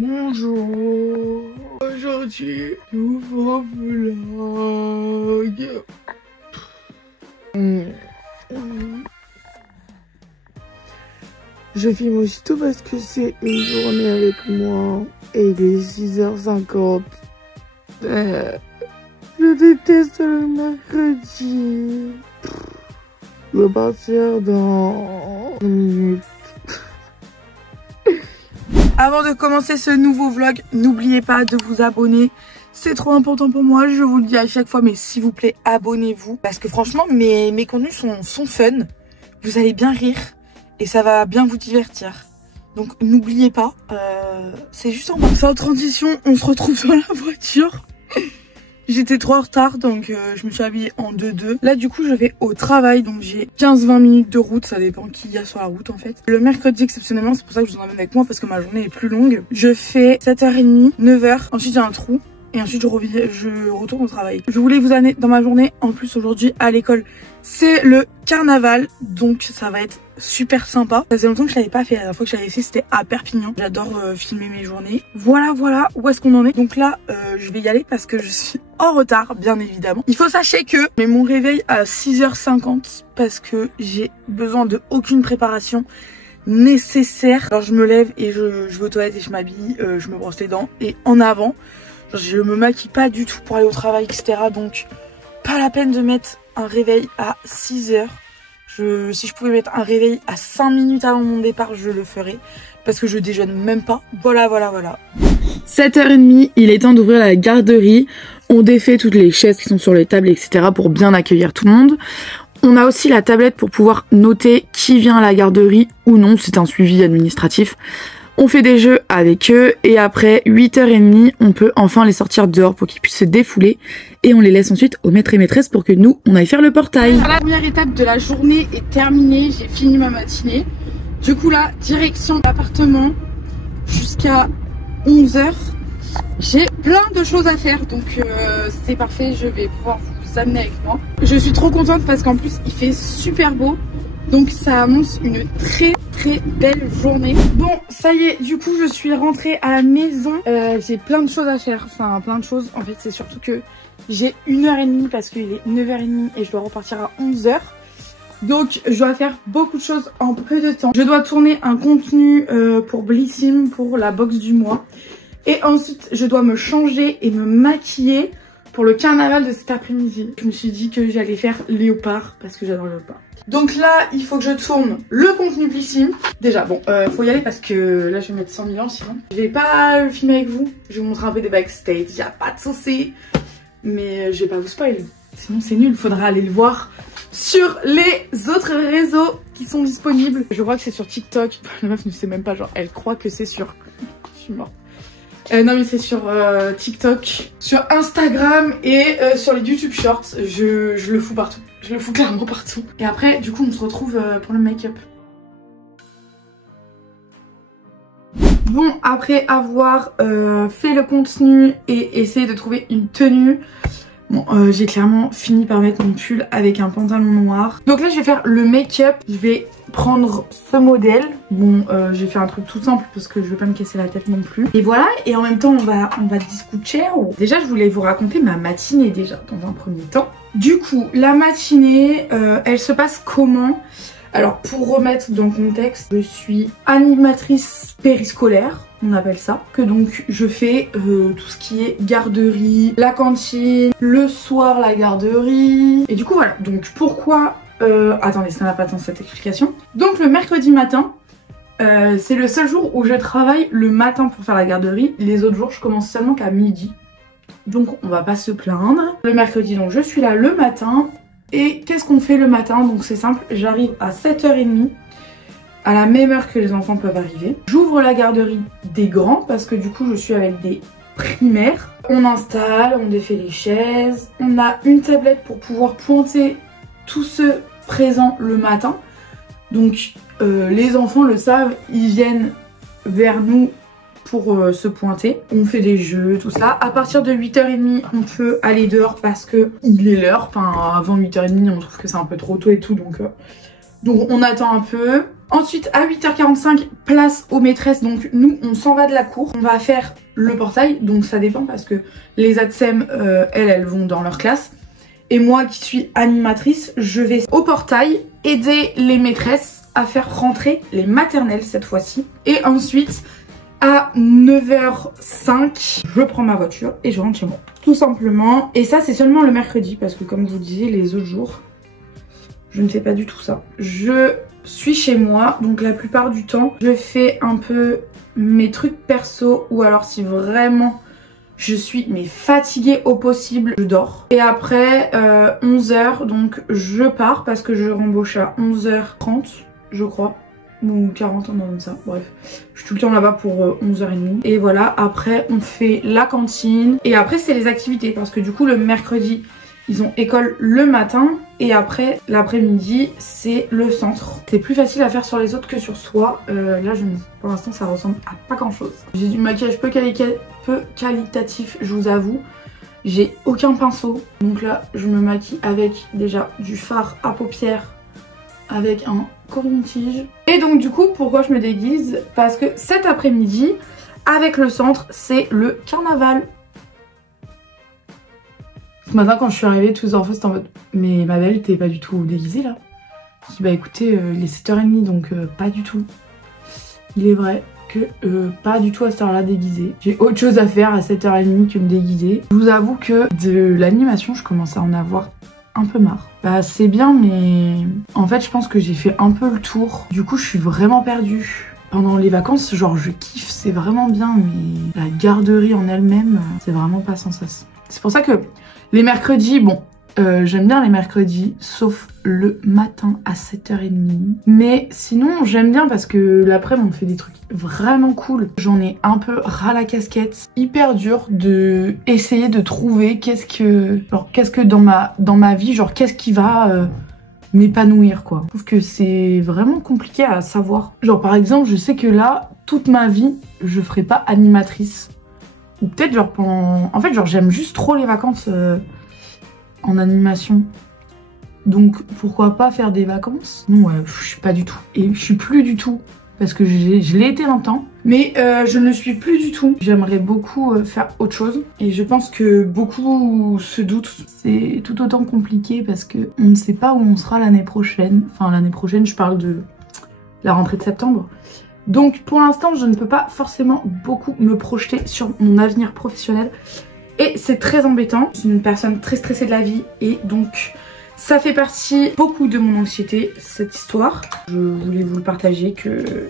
Bonjour, aujourd'hui, nouveau vlog. Je filme aussitôt parce que c'est une journée avec moi et il est 6h50. Je déteste le mercredi. Je vais partir dans 2 minutes. Avant de commencer ce nouveau vlog, n'oubliez pas de vous abonner. C'est trop important pour moi, je vous le dis à chaque fois, mais s'il vous plaît, abonnez-vous. Parce que franchement, mes contenus sont fun. Vous allez bien rire et ça va bien vous divertir. Donc n'oubliez pas, c'est juste en bas. Sans transition, on se retrouve dans la voiture. J'étais trop en retard, donc je me suis habillée en 2-2. Là, du coup, je vais au travail, donc j'ai 15-20 minutes de route. Ça dépend qui y a sur la route, en fait. Le mercredi, exceptionnellement, c'est pour ça que je vous emmène avec moi, parce que ma journée est plus longue. Je fais 7h30, 9h. Ensuite, il y a un trou. Et ensuite, je retourne au travail. Je voulais vous amener dans ma journée. En plus, aujourd'hui, à l'école, c'est le carnaval. Donc, ça va être super sympa. Ça faisait longtemps que je l'avais pas fait. La dernière fois que je l'avais fait, c'était à Perpignan. J'adore filmer mes journées. Voilà, où est-ce qu'on en est. Donc là, je vais y aller parce que je suis en retard, bien évidemment. Il faut sachez que je mets mon réveil à 6h50 parce que j'ai besoin de aucune préparation nécessaire. Alors, je me lève et je vais aux toilettes et je m'habille, je me brosse les dents. Et en avant, je me maquille pas du tout pour aller au travail, etc. Donc, pas la peine de mettre un réveil à 6h. Si je pouvais mettre un réveil à 5 minutes avant mon départ, je le ferais. Parce que je déjeune même pas. Voilà. 7h30, il est temps d'ouvrir la garderie. On défait toutes les chaises qui sont sur les tables, etc. pour bien accueillir tout le monde. On a aussi la tablette pour pouvoir noter qui vient à la garderie ou non. C'est un suivi administratif. On fait des jeux avec eux et après 8h30, on peut enfin les sortir dehors pour qu'ils puissent se défouler et on les laisse ensuite aux maîtres et maîtresses pour que nous, on aille faire le portail. La première étape de la journée est terminée, j'ai fini ma matinée. Du coup là, direction l'appartement jusqu'à 11h. J'ai plein de choses à faire donc c'est parfait, je vais pouvoir vous amener avec moi. Je suis trop contente parce qu'en plus il fait super beau. Donc ça annonce une très belle journée. Bon, ça y est, du coup je suis rentrée à la maison. J'ai plein de choses à faire, enfin plein de choses. En fait c'est surtout que j'ai 1h30 parce qu'il est 9h30 et je dois repartir à 11h. Donc je dois faire beaucoup de choses en peu de temps. Je dois tourner un contenu pour Blissim, pour la box du mois. Et ensuite je dois me changer et me maquiller pour le carnaval de cet après-midi. Je me suis dit que j'allais faire léopard parce que j'adore le léopard. Donc là, il faut que je tourne le contenu Blissim. Déjà, bon, faut y aller parce que là, je vais mettre 100 000 ans sinon. Je vais pas le filmer avec vous. Je vais vous montrer un peu des backstage. Y a pas de souci. Mais je vais pas vous spoiler. Sinon, c'est nul. Faudra aller le voir sur les autres réseaux qui sont disponibles. Je crois que c'est sur TikTok. La meuf ne sait même pas, genre, elle croit que c'est sur... Je suis morte. Non mais c'est sur TikTok, sur Instagram et sur les YouTube Shorts. Je le fous partout. Je le fous clairement partout. Et après, du coup, on se retrouve pour le make-up. Bon, après avoir fait le contenu et essayé de trouver une tenue, bon, j'ai clairement fini par mettre mon pull avec un pantalon noir. Donc là, je vais faire le make-up. Je vais prendre ce modèle. Bon, j'ai fait un truc tout simple parce que je veux pas me casser la tête non plus. Et voilà, et en même temps, on va discuter. Déjà, je voulais vous raconter ma matinée déjà, dans un premier temps. Du coup, la matinée, elle se passe comment ? Alors, pour remettre dans le contexte, je suis animatrice périscolaire, on appelle ça. Que donc, je fais tout ce qui est garderie, la cantine, le soir la garderie. Et du coup, voilà. Donc, pourquoi... attendez, ça n'a pas de sens cette explication. Donc, le mercredi matin, c'est le seul jour où je travaille le matin pour faire la garderie. Les autres jours, je commence seulement qu'à midi. Donc, on va pas se plaindre. Le mercredi, donc, je suis là le matin. Et qu'est-ce qu'on fait le matin? Donc c'est simple, j'arrive à 7h30, à la même heure que les enfants peuvent arriver. J'ouvre la garderie des grands parce que du coup je suis avec des primaires. On installe, on défait les chaises, on a une tablette pour pouvoir pointer tous ceux présents le matin. Donc les enfants le savent, ils viennent vers nous pour se pointer. On fait des jeux, tout ça. À partir de 8h30, on peut aller dehors parce que il est l'heure. Enfin, avant 8h30, on trouve que c'est un peu trop tôt et tout. Donc Donc on attend un peu. Ensuite à 8h45, place aux maîtresses. Donc nous on s'en va de la cour. On va faire le portail. Donc ça dépend parce que les ATSEM, elles vont dans leur classe. Et moi qui suis animatrice, je vais au portail aider les maîtresses à faire rentrer les maternelles cette fois-ci. Et ensuite à 9h05, je prends ma voiture et je rentre chez moi. Tout simplement. Et ça c'est seulement le mercredi parce que comme je vous disais, les autres jours, je ne fais pas du tout ça. Je suis chez moi, donc la plupart du temps, je fais un peu mes trucs perso ou alors si vraiment je suis fatiguée au possible, je dors. Et après 11h, donc je pars parce que je rembauche à 11h30, je crois. Ou 40 ans dans ça, bref. Je suis tout le temps là-bas pour 11h30. Et voilà, après on fait la cantine. Et après c'est les activités parce que du coup le mercredi, ils ont école le matin et après l'après-midi c'est le centre. C'est plus facile à faire sur les autres que sur soi. Là pour l'instant ça ressemble à pas grand chose. J'ai du maquillage peu qualitatif, je vous avoue. J'ai aucun pinceau. Donc là je me maquille avec déjà du fard à paupières avec un coton-tige. Et donc du coup pourquoi je me déguise? Parce que cet après-midi avec le centre c'est le carnaval. Ce matin quand je suis arrivée, tous les enfants c'était en mode mais ma belle t'es pas du tout déguisée là? Je dis bah écoutez il est 7h30 donc pas du tout. Il est vrai que pas du tout à cette heure là déguisée. J'ai autre chose à faire à 7h30 que me déguiser. Je vous avoue que de l'animation je commence à en avoir un peu marre. Bah c'est bien mais en fait je pense que j'ai fait un peu le tour. Du coup je suis vraiment perdue. Pendant les vacances genre je kiffe, c'est vraiment bien mais la garderie en elle-même c'est vraiment pas sans cesse. C'est pour ça que les mercredis, bon, j'aime bien les mercredis, sauf le matin à 7h30. Mais sinon, j'aime bien parce que l'après-midi, on fait des trucs vraiment cool. J'en ai un peu ras la casquette. Hyper dur de essayer de trouver qu'est-ce que dans ma vie, genre qu'est-ce qui va m'épanouir, quoi. Je trouve que c'est vraiment compliqué à savoir. Genre par exemple, je sais que là, toute ma vie, je ferai pas animatrice. Ou peut-être genre pendant... En fait genre j'aime juste trop les vacances en animation. Donc pourquoi pas faire des vacances? Non ouais, je suis pas du tout. Et je suis plus du tout. Parce que je l'ai été longtemps. Mais je ne le suis plus du tout. J'aimerais beaucoup faire autre chose. Et je pense que beaucoup se doutent. C'est tout autant compliqué parce que on ne sait pas où on sera l'année prochaine. Enfin l'année prochaine je parle de la rentrée de septembre. Donc pour l'instant je ne peux pas forcément beaucoup me projeter sur mon avenir professionnel et c'est très embêtant. Je suis une personne très stressée de la vie et donc ça fait partie beaucoup de mon anxiété cette histoire. Je voulais vous le partager que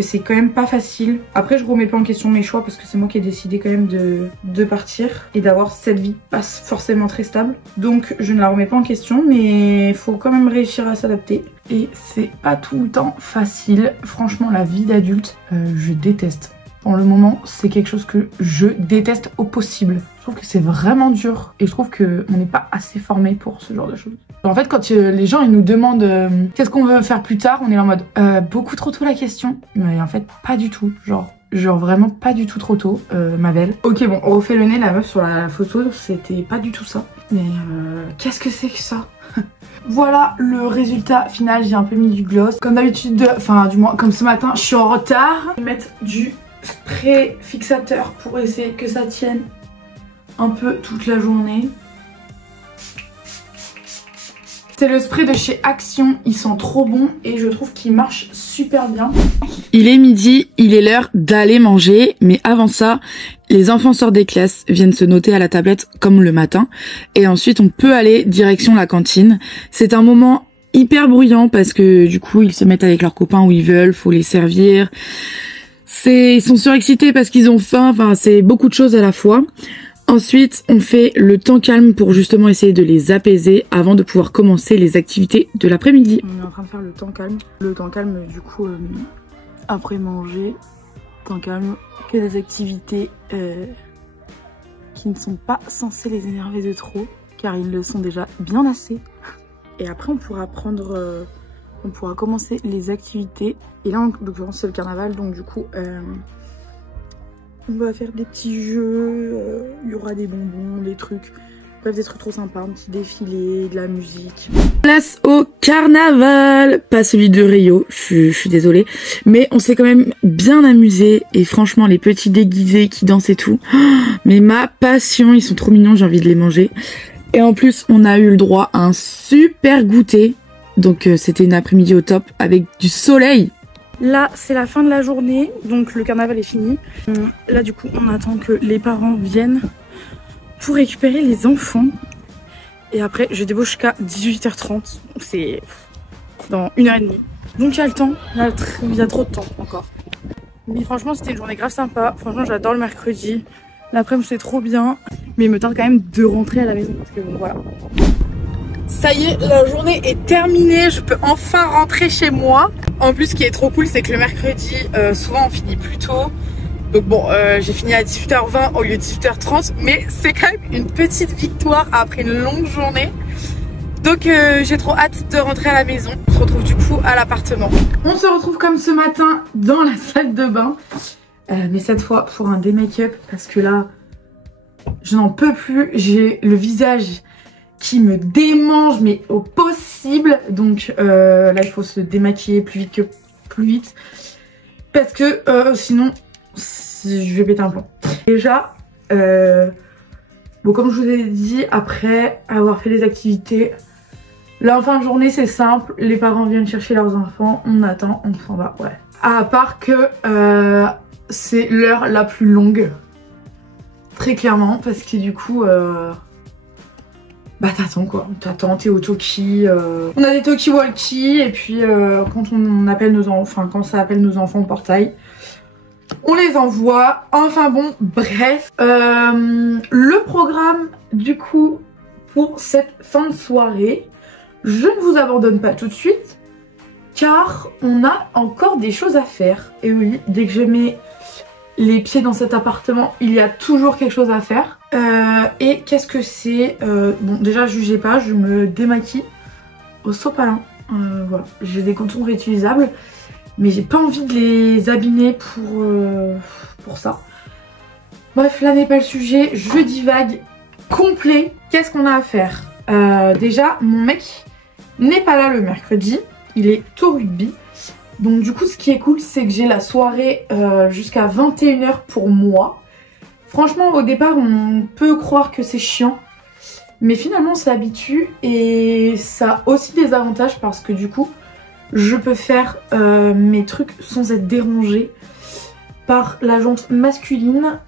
c'est quand même pas facile. Après je remets pas en question mes choix parce que c'est moi qui ai décidé quand même de partir et d'avoir cette vie pas forcément très stable. Donc je ne la remets pas en question mais il faut quand même réussir à s'adapter. Et c'est pas tout le temps facile. Franchement la vie d'adulte, je déteste. Pour le moment c'est quelque chose que je déteste au possible. Je trouve que c'est vraiment dur et je trouve qu'on n'est pas assez formé pour ce genre de choses. En fait quand les gens ils nous demandent qu'est-ce qu'on veut faire plus tard, on est en mode beaucoup trop tôt la question. Mais en fait pas du tout, genre vraiment pas du tout trop tôt, ma belle. Ok bon on refait le nez, la meuf sur la photo c'était pas du tout ça. Mais qu'est-ce que c'est que ça? Voilà le résultat final, j'ai un peu mis du gloss. Comme d'habitude, enfin du moins comme ce matin je suis en retard. Je vais mettre du spray fixateur pour essayer que ça tienne un peu toute la journée. C'est le spray de chez Action, il sent trop bon et je trouve qu'il marche super bien. Il est midi, il est l'heure d'aller manger, mais avant ça, les enfants sortent des classes, viennent se noter à la tablette comme le matin, et ensuite on peut aller direction la cantine. C'est un moment hyper bruyant parce que du coup ils se mettent avec leurs copains où ils veulent, faut les servir. Ils sont surexcités parce qu'ils ont faim, enfin c'est beaucoup de choses à la fois. Ensuite, on fait le temps calme pour justement essayer de les apaiser avant de pouvoir commencer les activités de l'après-midi. On est en train de faire le temps calme. Le temps calme, du coup, après manger, temps calme, que des activités qui ne sont pas censées les énerver de trop, car ils le sont déjà bien assez. Et après, on pourra commencer les activités. Et là, en l'occurrence, c'est le carnaval, donc du coup... on va faire des petits jeux, il y aura des bonbons, des trucs. Bref, des trucs trop sympas, un petit défilé, de la musique. Place au carnaval, pas celui de Rio, je suis désolée, mais on s'est quand même bien amusé et franchement les petits déguisés qui dansent et tout, mais ma passion, ils sont trop mignons, j'ai envie de les manger. Et en plus on a eu le droit à un super goûter, donc c'était une après-midi au top avec du soleil. Là c'est la fin de la journée, donc le carnaval est fini. Là du coup on attend que les parents viennent pour récupérer les enfants. Et après, je débauche jusqu'à 18h30. C'est dans 1h30. Donc il y a le temps. Il y a trop de temps encore. Mais franchement, c'était une journée grave sympa. Franchement, j'adore le mercredi. L'après-midi, c'est trop bien. Mais il me tarde quand même de rentrer à la maison. Parce que bon, voilà. Ça y est, la journée est terminée. Je peux enfin rentrer chez moi. En plus, ce qui est trop cool, c'est que le mercredi, souvent, on finit plus tôt. Donc bon, j'ai fini à 18h20 au lieu de 18h30, mais c'est quand même une petite victoire après une longue journée. Donc j'ai trop hâte de rentrer à la maison. On se retrouve du coup à l'appartement. On se retrouve comme ce matin dans la salle de bain. Mais cette fois pour un démake-up parce que là, je n'en peux plus. J'ai le visage qui me démange, mais au possible. Donc là, il faut se démaquiller plus vite. Parce que sinon... je vais péter un plomb. Déjà, bon, comme je vous ai dit, après avoir fait les activités, là en fin de journée c'est simple, les parents viennent chercher leurs enfants, on attend, on s'en va, ouais. À part que c'est l'heure la plus longue, très clairement, parce que du coup, bah t'attends quoi, t'attends, t'es au talkie, on a des talkie-walkie, et puis quand on appelle nos enfants, enfin quand ça appelle nos enfants au portail, on les envoie. Enfin bon, bref. Le programme du coup pour cette fin de soirée, je ne vous abandonne pas tout de suite car on a encore des choses à faire. Et oui, dès que je mets les pieds dans cet appartement, il y a toujours quelque chose à faire. Et qu'est-ce que c'est? Bon, déjà jugez pas, je me démaquille au sopalin. Voilà, j'ai des contours réutilisables. Mais j'ai pas envie de les abîmer pour ça. Bref, là n'est pas le sujet. Je divague complet. Qu'est-ce qu'on a à faire? Déjà, mon mec n'est pas là le mercredi. Il est au rugby. Donc du coup, ce qui est cool, c'est que j'ai la soirée jusqu'à 21h pour moi. Franchement, au départ, on peut croire que c'est chiant. Mais finalement, on s'habitue. Et ça a aussi des avantages parce que du coup... je peux faire mes trucs sans être dérangée par la jante masculine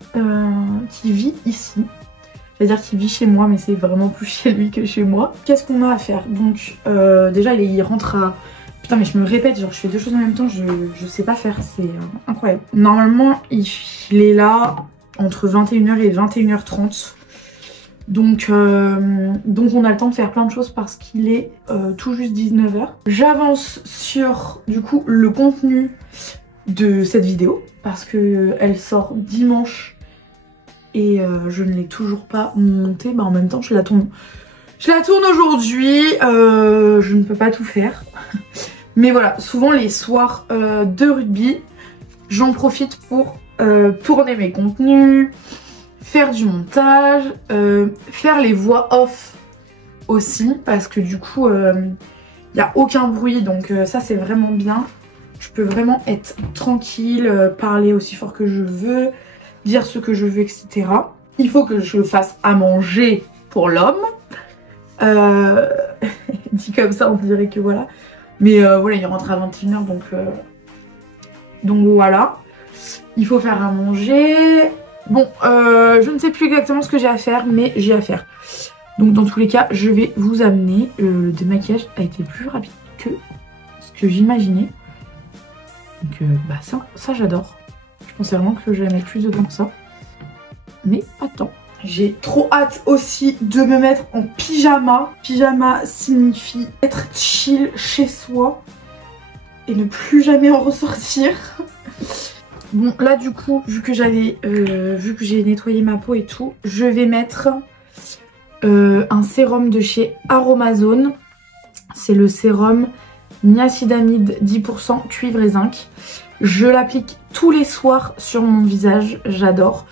qui vit ici. C'est-à-dire qu'il vit chez moi, mais c'est vraiment plus chez lui que chez moi. Qu'est-ce qu'on a à faire? Donc déjà il rentre à... Putain mais je me répète, genre je fais deux choses en même temps, je sais pas faire, c'est incroyable. Normalement il est là entre 21h et 21h30. Donc on a le temps de faire plein de choses parce qu'il est tout juste 19h. J'avance sur du coup le contenu de cette vidéo parce que elle sort dimanche et je ne l'ai toujours pas montée. Bah en même temps je la tourne aujourd'hui, je ne peux pas tout faire. Mais voilà, souvent les soirs de rugby, j'en profite pour tourner mes contenus, faire du montage, faire les voix off aussi parce que du coup il n'y a aucun bruit, donc ça c'est vraiment bien. Je peux vraiment être tranquille, parler aussi fort que je veux, dire ce que je veux, etc. Il faut que je fasse à manger pour l'homme. Dit comme ça on dirait que voilà. Mais voilà, il rentre à 21h donc voilà. Il faut faire à manger. Bon, je ne sais plus exactement ce que j'ai à faire, mais j'ai à faire. Donc dans tous les cas, je vais vous amener. Le démaquillage a été plus rapide que ce que j'imaginais. Donc bah ça j'adore. Je pensais vraiment que j'allais mettre plus de temps que ça. Mais pas de temps. J'ai trop hâte aussi de me mettre en pyjama. Pyjama signifie être chill chez soi et ne plus jamais en ressortir. Bon là du coup, vu que j'ai nettoyé ma peau et tout, je vais mettre un sérum de chez Aromazone. C'est le sérum niacinamide 10% cuivre et zinc. Je l'applique tous les soirs sur mon visage, j'adore.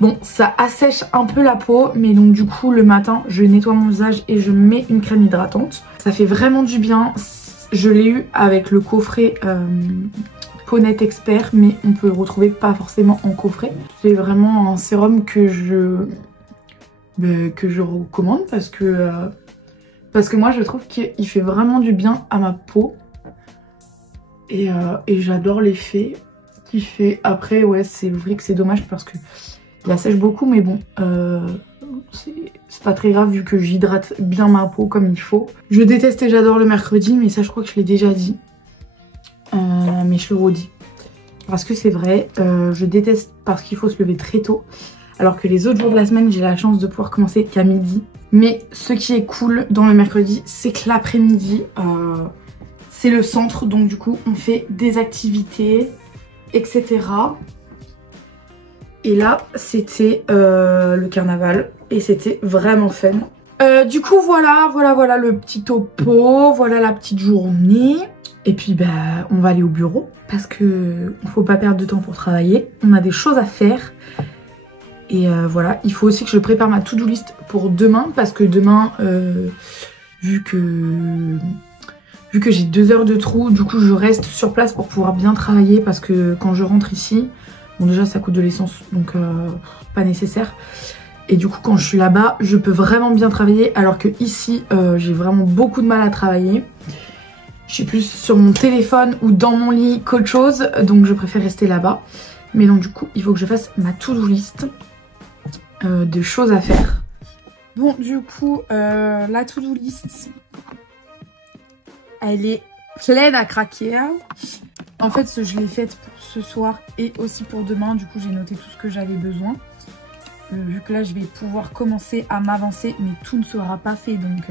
Bon, ça assèche un peu la peau, mais donc du coup le matin je nettoie mon visage et je mets une crème hydratante. Ça fait vraiment du bien. Je l'ai eu avec le coffret Peau-Net Expert, mais on peut le retrouver pas forcément en coffret. C'est vraiment un sérum que je recommande parce que moi je trouve qu'il fait vraiment du bien à ma peau. Et j'adore l'effet qu'il fait. Après ouais, c'est vrai que c'est dommage parce que il assèche beaucoup, mais bon, c'est pas très grave vu que j'hydrate bien ma peau comme il faut. Je déteste et j'adore le mercredi, mais ça je crois que je l'ai déjà dit. Mais je le redis. Parce que c'est vrai, je déteste parce qu'il faut se lever très tôt. Alors que les autres jours de la semaine, j'ai la chance de pouvoir commencer qu'à midi. Mais ce qui est cool dans le mercredi, c'est que l'après-midi, c'est le centre. Donc du coup, on fait des activités, etc. Et là, c'était le carnaval et c'était vraiment fun. Du coup, voilà le petit topo, voilà la petite journée. Et puis, bah, on va aller au bureau parce que il faut pas perdre de temps pour travailler. On a des choses à faire. Et voilà, il faut aussi que je prépare ma to-do list pour demain parce que demain, vu que j'ai 2 heures de trou, du coup, je reste sur place pour pouvoir bien travailler parce que quand je rentre ici... Bon déjà ça coûte de l'essence donc pas nécessaire. Et du coup quand je suis là-bas je peux vraiment bien travailler alors que ici j'ai vraiment beaucoup de mal à travailler. Je suis plus sur mon téléphone ou dans mon lit qu'autre chose donc je préfère rester là-bas. Mais donc du coup il faut que je fasse ma to-do list de choses à faire. Bon du coup la to-do list elle est pleine à craquer. En fait, je l'ai faite pour ce soir et aussi pour demain. Du coup, j'ai noté tout ce que j'avais besoin. Vu que là, je vais pouvoir commencer à m'avancer, mais tout ne sera pas fait. Donc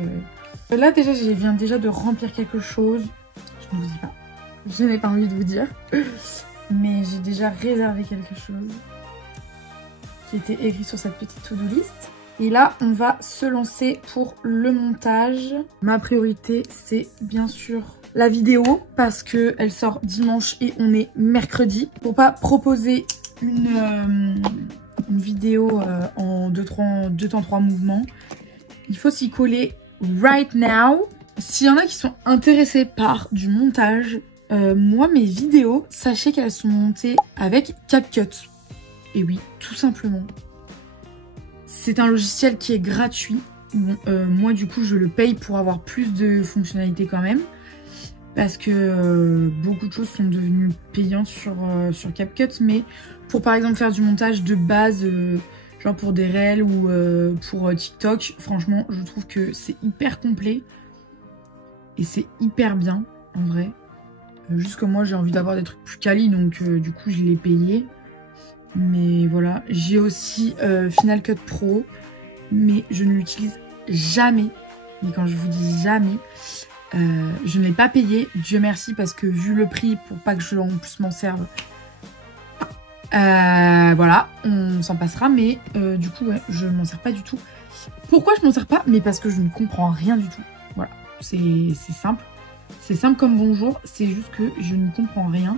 là, déjà, je viens déjà de remplir quelque chose. Je ne vous dis pas. Je n'ai pas envie de vous dire. Mais j'ai déjà réservé quelque chose qui était écrit sur cette petite to-do list. Et là, on va se lancer pour le montage. Ma priorité, c'est bien sûr... la vidéo parce que elle sort dimanche et on est mercredi. Pour pas proposer une vidéo en 2 temps 3 mouvements, il faut s'y coller right now. S'il y en a qui sont intéressés par du montage, moi mes vidéos, sachez qu'elles sont montées avec CapCut. Et oui, tout simplement. C'est un logiciel qui est gratuit. Bon, moi du coup je le paye pour avoir plus de fonctionnalités quand même. Parce que beaucoup de choses sont devenues payantes sur CapCut. Mais pour par exemple faire du montage de base, genre pour des réels ou pour TikTok, franchement je trouve que c'est hyper complet. Et c'est hyper bien en vrai. Juste que moi j'ai envie d'avoir des trucs plus quali donc du coup je l'ai payé. Mais voilà, j'ai aussi Final Cut Pro. Mais je ne l'utilise jamais. Et quand je vous dis jamais... je ne l'ai pas payé, Dieu merci, parce que vu le prix, pour pas que je en plus m'en serve, voilà, on s'en passera, mais du coup, ouais, je m'en sers pas du tout. Pourquoi je m'en sers pas? Mais parce que je ne comprends rien du tout. Voilà, c'est simple. C'est simple comme bonjour, c'est juste que je ne comprends rien.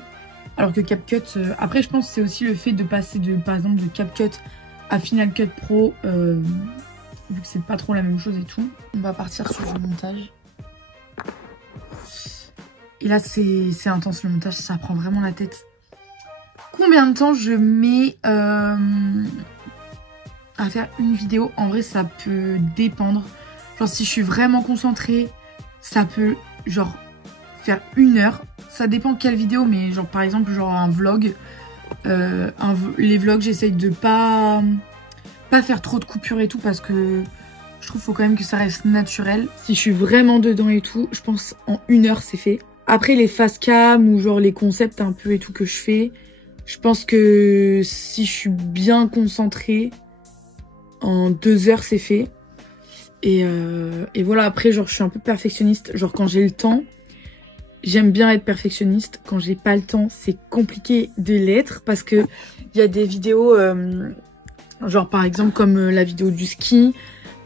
Alors que CapCut, après je pense que c'est aussi le fait de passer par exemple de CapCut à Final Cut Pro, vu que c'est pas trop la même chose et tout. On va partir sur le montage. Et là, c'est intense le montage, ça prend vraiment la tête. Combien de temps je mets à faire une vidéo? En vrai, ça peut dépendre. Genre, si je suis vraiment concentrée, ça peut, genre, faire 1 heure. Ça dépend quelle vidéo, mais genre, par exemple, genre un vlog. Les vlogs, j'essaye de pas faire trop de coupures et tout, parce que je trouve qu'il faut quand même que ça reste naturel. Si je suis vraiment dedans et tout, je pense en 1 heure, c'est fait. Après, les face cam ou genre les concepts un peu et tout que je fais, je pense que si je suis bien concentrée, en 2 heures, c'est fait. Et voilà, après, genre, je suis un peu perfectionniste. Genre, quand j'ai le temps, j'aime bien être perfectionniste. Quand j'ai pas le temps, c'est compliqué de l'être parce que il y a des vidéos, genre par exemple comme la vidéo du ski.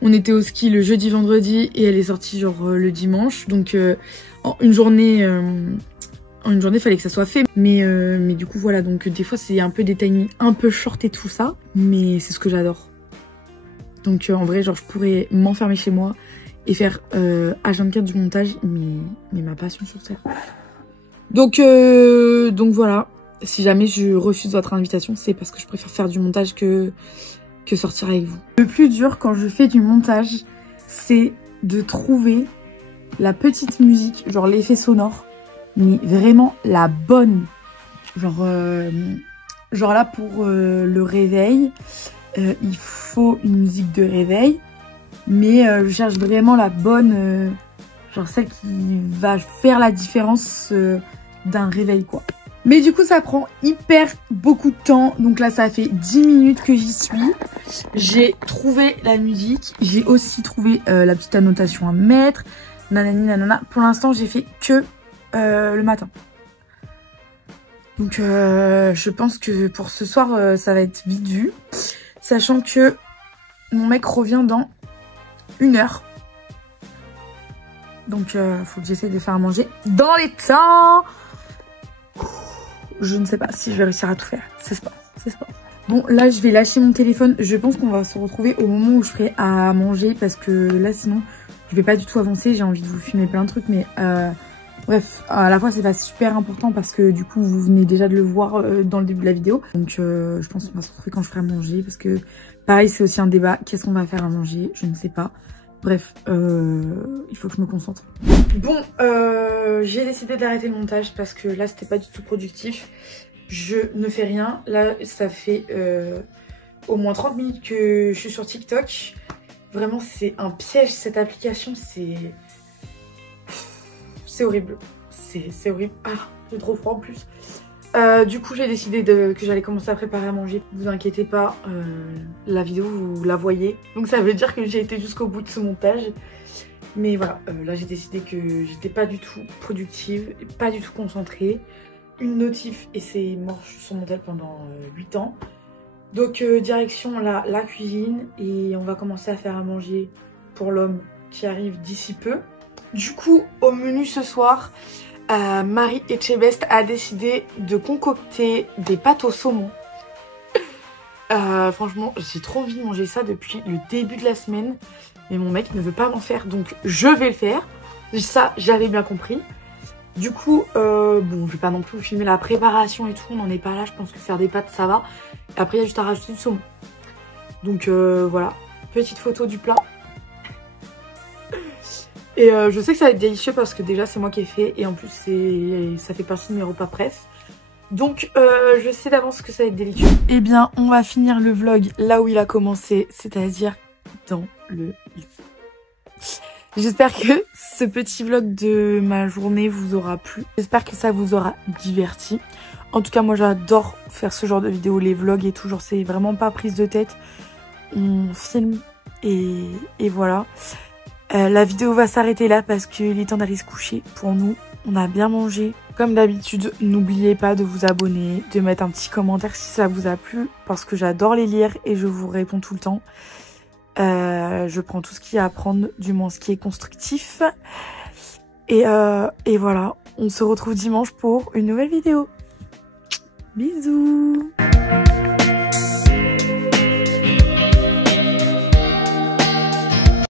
On était au ski le jeudi, vendredi et elle est sortie genre le dimanche. Donc en une journée, En une journée, il fallait que ça soit fait. Mais du coup, voilà. Donc, des fois, c'est un peu des timings un peu short et tout ça. Mais c'est ce que j'adore. Donc, en vrai, genre, je pourrais m'enfermer chez moi et faire H24 du montage. Mais ma passion sur Terre. Donc voilà. Si jamais je refuse votre invitation, c'est parce que je préfère faire du montage que sortir avec vous. Le plus dur quand je fais du montage, c'est de trouver la petite musique, genre l'effet sonore, mais vraiment la bonne. Genre là pour le réveil, il faut une musique de réveil, mais je cherche vraiment la bonne, genre celle qui va faire la différence d'un réveil quoi. Mais du coup ça prend hyper beaucoup de temps, donc là ça fait 10 minutes que j'y suis. J'ai trouvé la musique, j'ai aussi trouvé la petite annotation à mettre, nanani nanana. Pour l'instant j'ai fait que le matin. Donc je pense que pour ce soir ça va être vite vu. Sachant que mon mec revient dans 1 heure. Donc faut que j'essaye de faire à manger dans les temps. Je ne sais pas si je vais réussir à tout faire. C'est sport, c'est sport. Bon, là, je vais lâcher mon téléphone. Je pense qu'on va se retrouver au moment où je ferai à manger. Parce que là, sinon, je vais pas du tout avancer. J'ai envie de vous filmer plein de trucs. Mais bref, à la fois, c'est pas super important. Parce que du coup, vous venez déjà de le voir dans le début de la vidéo. Donc, je pense qu'on va se retrouver quand je ferai à manger. Parce que, pareil, c'est aussi un débat. Qu'est-ce qu'on va faire à manger? Je ne sais pas. Bref, il faut que je me concentre. Bon, j'ai décidé d'arrêter le montage parce que là, c'était pas du tout productif. Je ne fais rien. Là, ça fait au moins 30 minutes que je suis sur TikTok. Vraiment, c'est un piège, cette application. C'est horrible. C'est horrible. Ah, j'ai trop froid en plus. Du coup, j'ai décidé que j'allais commencer à préparer à manger. Vous inquiétez pas, la vidéo, vous la voyez. Donc ça veut dire que j'ai été jusqu'au bout de ce montage. Mais voilà, là j'ai décidé que j'étais pas du tout productive, pas du tout concentrée. Une notif et c'est mort sur mon tel pendant 8 ans. Donc direction la cuisine et on va commencer à faire à manger pour l'homme qui arrive d'ici peu. Du coup, au menu ce soir... Marie Etchebest a décidé de concocter des pâtes au saumon. Franchement, j'ai trop envie de manger ça depuis le début de la semaine. Mais mon mec ne veut pas m'en faire, donc je vais le faire. Ça, j'avais bien compris. Du coup, bon, je vais pas non plus vous filmer la préparation et tout. On n'en est pas là, je pense que faire des pâtes, ça va. Après, il y a juste à rajouter du saumon. Donc voilà, petite photo du plat. Et je sais que ça va être délicieux parce que déjà c'est moi qui ai fait et en plus ça fait partie de mes repas presse. Donc je sais d'avance que ça va être délicieux. Eh bien on va finir le vlog là où il a commencé, c'est-à-dire dans le lit. J'espère que ce petit vlog de ma journée vous aura plu. J'espère que ça vous aura diverti. En tout cas moi j'adore faire ce genre de vidéos, les vlogs et tout, genre c'est vraiment pas prise de tête. On filme et voilà. La vidéo va s'arrêter là parce qu'il est temps d'aller se coucher. Pour nous, on a bien mangé. Comme d'habitude, n'oubliez pas de vous abonner, de mettre un petit commentaire si ça vous a plu. Parce que j'adore les lire et je vous réponds tout le temps. Je prends tout ce qu'il y a à prendre, du moins ce qui est constructif. Et voilà, on se retrouve dimanche pour une nouvelle vidéo. Bisous.